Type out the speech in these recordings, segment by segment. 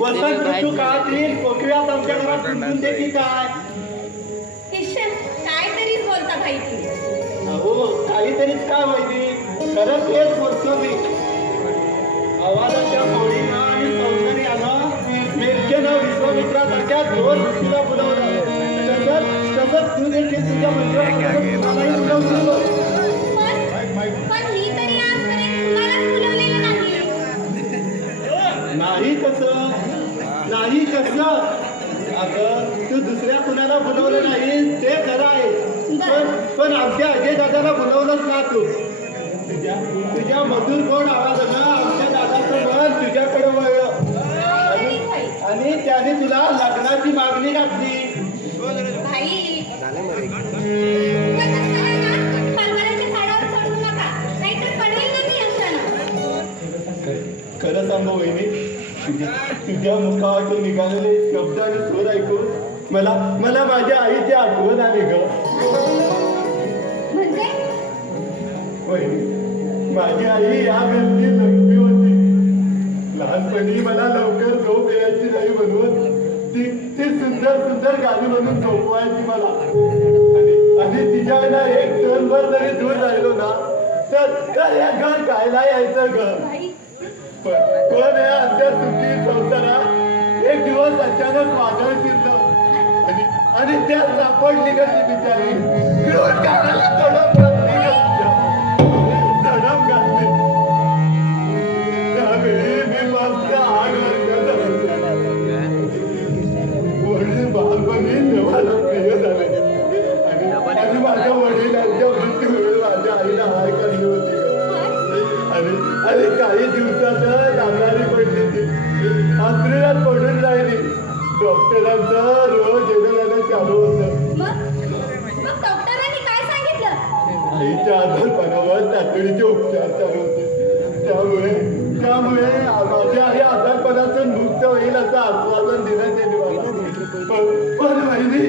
वसंत ऋतू काळातील कोकिळात आमच्या घरात कुंकून देती काय? काय तरीच बोलता भाई तुम्ही. अहो काहीतरीच काय माहिती, खरं तेच बोलतो मी. आवाजाच्या गोडीनं आणि सौंदर्यानं मेरकेनं विश्वामित्रासारख्या दोन ऋषीला बोलावलं. तसंच तू देखील तुझ्या मंदिरात मलाही बोलावलं. पण मी तरी आजपर्यंत कुणालाच बोलवलेलं नाही कसं अगं तू दुसऱ्या कुणाला बोलवलं नाही ते खरं आहे, पण आमच्या अजय दादाला बोलवलंच ना तू. तुझ्या मधुर गोड आवाजानं आमच्या दादाचं मन तुझ्याकडे वळलं आणि त्याने तुला लग्नाची मागणी घातली. खरं सांगू वहिनी, तुझ्या मुखातून निघालेले शब्द आणि सूर ऐकून मला माझ्या आईची आठवण आली ग. वहिनी, माझी आई या घरची लक्ष्मी होती. लहानपणी मला लवकर झोप यायची नाही म्हणून ती सुंदर गाणी म्हणून झोपवायची मला. आणि तिच्याला एक क्षणभर जरी दूर राहिलो ना तर या घर खायला यायचं ग. पण या अशा सुखी संसारात एक दिवस अचानक वादळ शिरलं आणि त्यात सापडली कशी बिचारी धडक घातली. त्यावेळी मी माझ्या 8 वर्षाचा वडील बालपणी देवाला प्रिय झाले आणि माझ्या वडिलांच्या मृत्यूमुळे माझ्या आईला हाय काढली होती. आणि काही दिवसात लागणारी पडली ती आंतरिकात पडून राहिली. डॉक्टरांचं रोज येणं चालू होतं. आईच्या आजारपणावर तातडीचे उपचार चालू होते. त्यामुळे माझ्या आई आजारपणातून मुक्त होईल असं आश्वासन देण्यात येईल. पण वहिनी,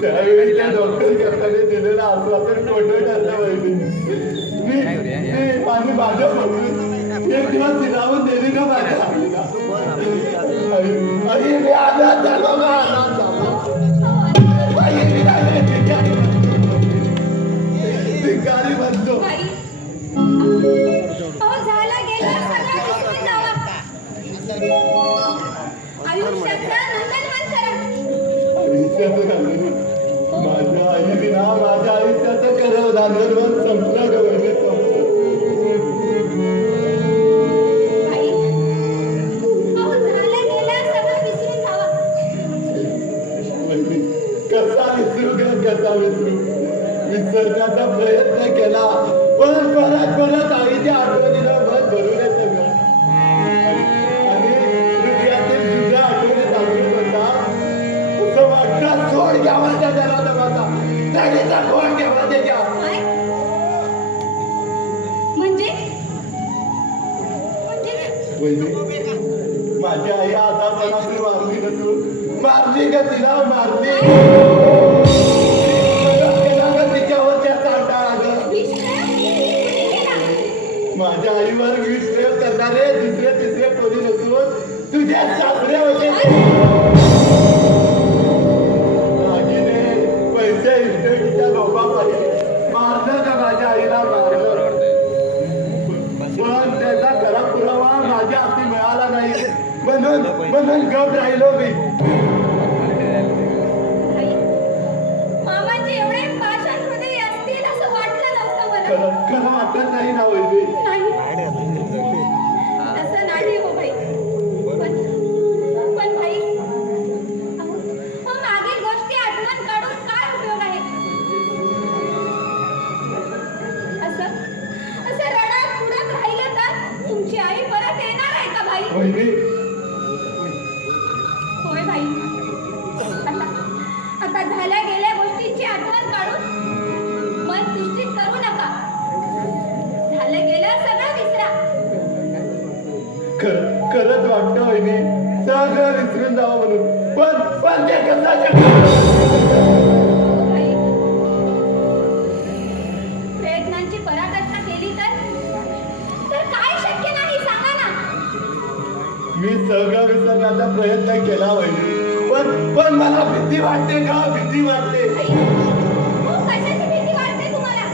त्यावेळी त्या डॉक्टर करताना दिलेलं आश्वासन खोटं ठरलं वहिनी. मी माझं बघून एक दिवस राहून दिली ना माझ्या आईला. आई मी आजाद झालो ना, आजाद झालो. भिकारी बनतो. माझ्या आई विना माझ्या आयुष्याचं खरं नंदनवन संपलं ग. कसा विसरू विसरण्याचा प्रयत्न केला पण परत आईच्या आठवणीला मन भरून येतं ग. आणि हृदयातील जुन्या आठवणी जागृत होता. असं वाटतं सोड घ्यावा त्या जनाला माझा त्याचा कोण घ्यावा त्याच्या. माझी आई आजारपणातून मारली नसून मारली का तिला मारली. माझ्या आईवर विष प्रयोग करणारे दुसरे तिसरे कोणी नसून तुझे सासरे होते. आजीने पैसे इस्टेटीच्या लोकांपासून मारलं का माझ्या आईला मारलं. पण त्याचा खरा पुरावा माझ्या हाती मिळाला नाही म्हणून गप राहिलो मी. खरं वाटत नाही ना वैद्य. तसं नाही हो भाई. पण भाई मागील गोष्टी आठवण काढून काय उपयोग आहे. असं रडत पुढत राहिलं तर तुमची आई परत येणार आहे का भाई. होय भाई. आता झाल्या गेल्या गोष्टींची आठवण काढून मन दुष्टीत करू नका. झालं गेलं सगळं विसरा. खरंच वाटतं वहिनी सगळं विसरून जावं म्हणून पण ते कसा प्रयत्नांची पराकाष्ठा केली तर काय शक्य नाही सांगा ना. मी सगळं विसरण्याचा प्रयत्न केला वहिनी, पण मला भीती वाटते का, भीती वाटते. मग कशाची भीती वाटते तुम्हाला?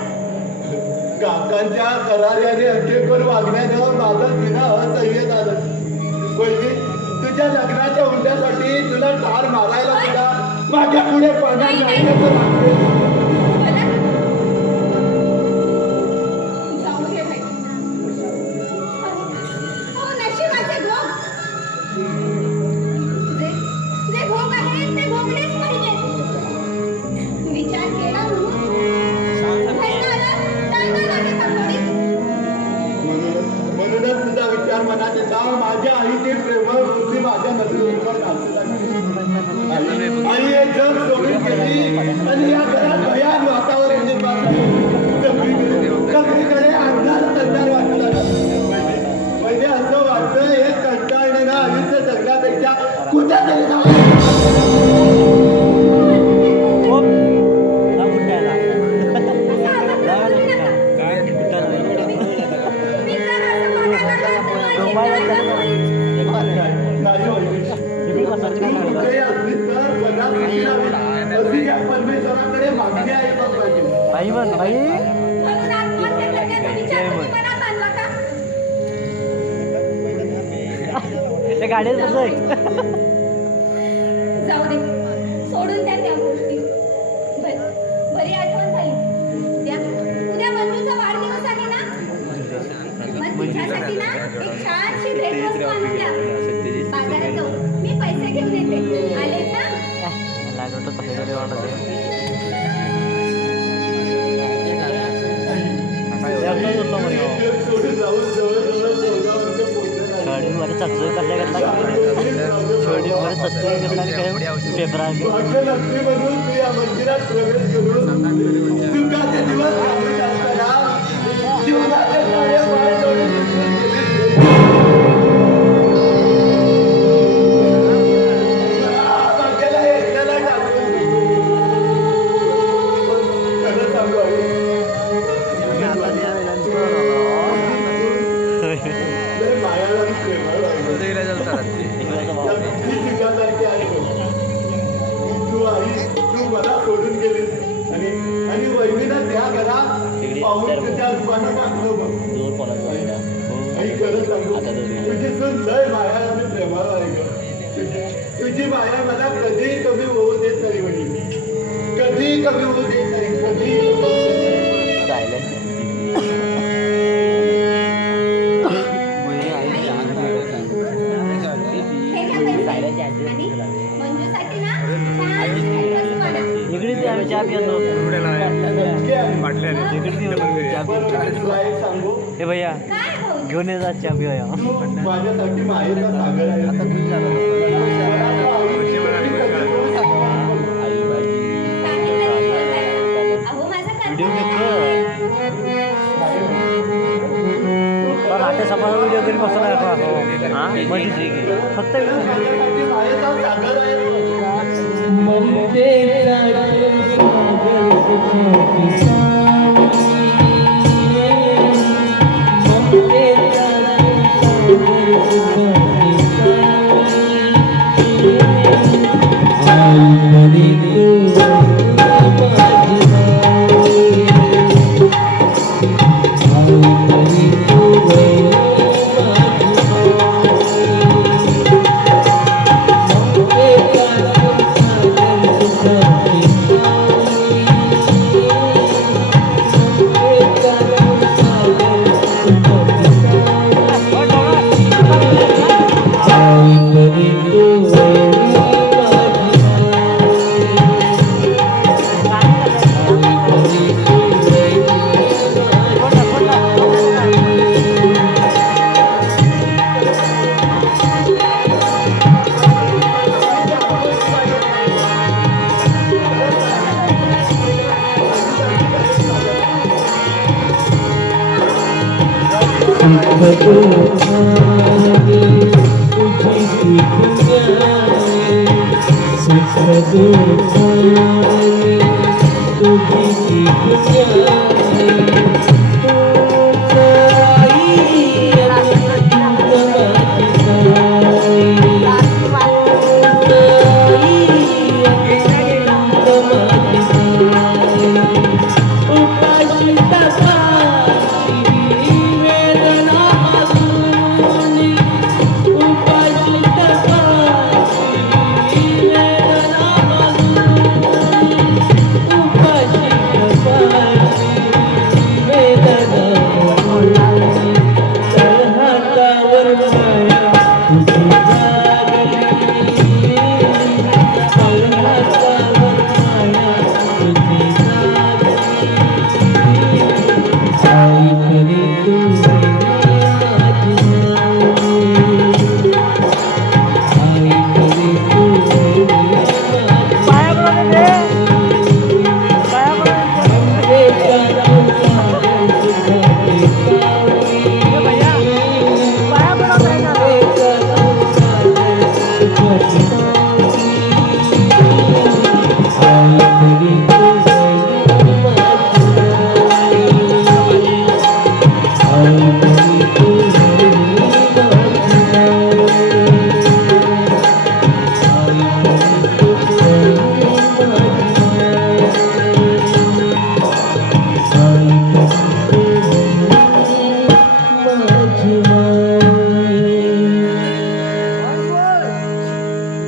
काकांच्या कराऱ्याने अखेरकर वागण्यानं माझं तिनं असह्य झालं. वहिनी, तुझ्या लग्नाच्या उंड्यासाठी तुला ठार मारायला तुला माझ्या पुढे पाण्यात जायचं लागते. जाऊ दे बाई. हो, नशिबाचे भोग. जे भोग आहेत ते भोगलेच पाहिजेत. विचार केला म्हणूनच तुझा विचार मनात येता. माझ्या आईची प्रेमळ बुद्धी माझ्या नजरेवर घालू लागली. आई हे जग सोडून गेली आणि या घरात भयान वातावरण निर्माण झालं. सगळीकडे अंधार वाटू लागला. म्हणजे असं वाटतं हे कंटाळणं आयुष्य जगण्यापेक्षा कुठेतरी परमेश्वराकडे मागणी आहे भाई म्हण भाई त्या गाडीत कसं आहे. जाऊ दे, सोडून द्या त्या गोष्टी. बरी आठवण झाली. उद्या मंजूचा वाढदिवस आहे ना, मग तिच्यासाठी ना एक छानशी भेटवस्तू आणून द्या. बाजारात जाऊ, मी पैसे घेऊन येते. आले ना? गाडी मध्ये चकचोरी करल्या घेतला छोटी मध्ये चकचोरी घेतला आणि काय पेपर मंदिरात प्रवेश करून सुखाचे दिवस घालवत असताना जीवनाचे सारे पाय डोळे विसरून गेले. भाग्याला एकट्याला टाकून खरं सांगू आई, मायाला प्रेमळ तू मला सोडून गेलीस आणि वहिनीनं त्या घरात पाहून तुझ्या रूपानं टाकलं बघ. आई खरं सांगू, तुझी सून लय माया आणि प्रेमाला आहे ग. तुझी माया मला कधी कमी होऊ देत नाही वहिनी, कधी कमी होऊ देत नाही, कधी. इकडे ते आम्ही चहा पितो. हे भैया घेऊन येतात चहा पिऊया. माझ्यासाठी मायेचा सागर आहे. व्हिडिओ नाट्य समाजा व्हिडिओ तरी बसून फक्त मायेचा सागर आहे. तुझी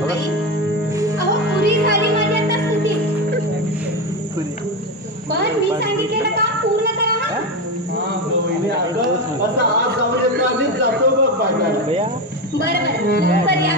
अहो पुरी झाली माझी आता स्तुती. पण मी सांगितलेलं काम पूर्ण करा हं. असं आज जाऊन येतो आणि जातो बघ बाजारात. भैया बरं बरं लवकर या